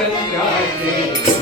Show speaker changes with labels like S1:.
S1: Gottes Reich.